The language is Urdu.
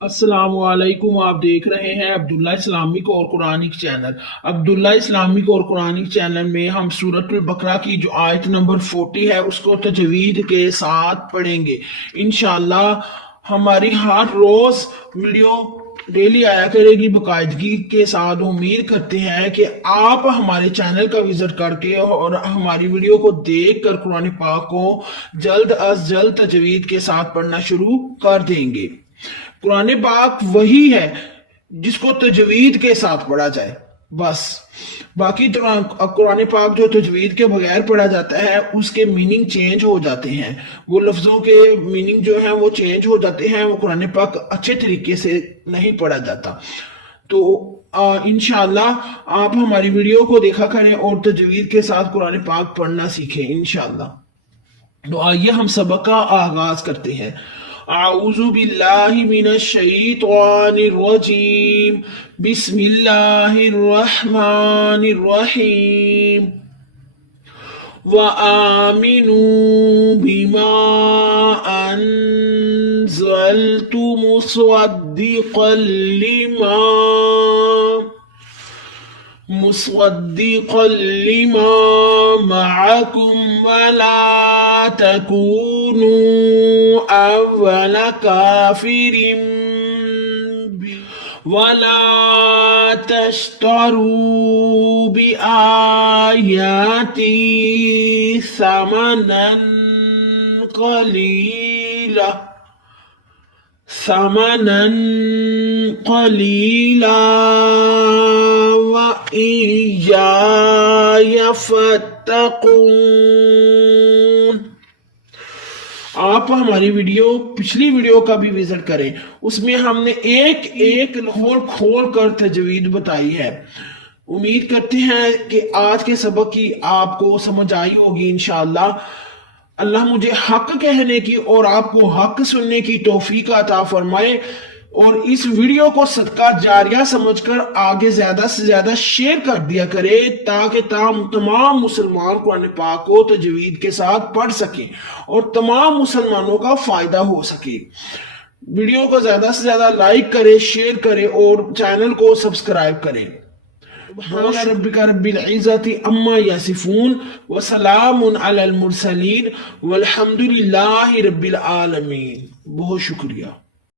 السلام علیکم، آپ دیکھ رہے ہیں عبداللہ اسلامک اور قرآنک چینل۔ عبداللہ اسلامک اور قرآنک چینل میں ہم سورۃ البقرہ کی جو آیت نمبر 40 ہے اس کو تجوید کے ساتھ پڑھیں گے انشاءاللہ۔ ہماری ہر روز ویڈیو ڈیلی آیا کرے گی باقاعدگی کے ساتھ۔ امید کرتے ہیں کہ آپ ہمارے چینل کا وزٹ کر کے اور ہماری ویڈیو کو دیکھ کر قرآن پاک کو جلد از جلد تجوید کے ساتھ پڑھنا شروع کر دیں گے۔ قرآن پاک وہی ہے جس کو تجوید کے ساتھ پڑھا جائے بس۔ باقی قرآن پاک جو تجوید کے بغیر پڑھا جاتا ہے اس کے میننگ چینج ہو جاتے ہیں، وہ لفظوں کے میننگ جو ہیں وہ چینج ہو جاتے ہیں، وہ قرآن پاک اچھے طریقے سے نہیں پڑھا جاتا۔ تو انشاءاللہ آپ ہماری ویڈیو کو دیکھا کریں اور تجوید کے ساتھ قرآن پاک پڑھنا سیکھیں انشاءاللہ۔ تو آئیے ہم سبق کا آغاز کرتے ہیں۔ اعوذ باللہ من الشیطان الرجیم، بسم اللہ الرحمن الرحیم۔ وآمنوا بما أنزلت مصدقا لما معكم ولا تكونوا أول كافر ولا تشتروا بآياتي ثمنا قليلا وإياي فاتقون۔ آپ ہماری پچھلی ویڈیو کا بھی وزٹ کریں، اس میں ہم نے ایک ایک کھول کر تجوید بتائی ہے۔ امید کرتے ہیں کہ آج کے سبق کی آپ کو سمجھ آئی ہوگی انشاءاللہ۔ اللہ مجھے حق کہنے کی اور آپ کو حق سننے کی توفیق عطا فرمائے، اور اس ویڈیو کو صدقہ جاریہ سمجھ کر آگے زیادہ سے زیادہ شیئر کر دیا کرے تاکہ تمام مسلمان قرآن پاک کو تجوید کے ساتھ پڑھ سکیں اور تمام مسلمانوں کا فائدہ ہو سکے۔ ویڈیو کو زیادہ سے زیادہ لائک کرے، شیئر کرے اور چینل کو سبسکرائب کرے۔ سبحان ربک رب العزت عما یصفون وسلام علی المرسلین والحمد للہ رب العالمین۔ بہت شکریہ۔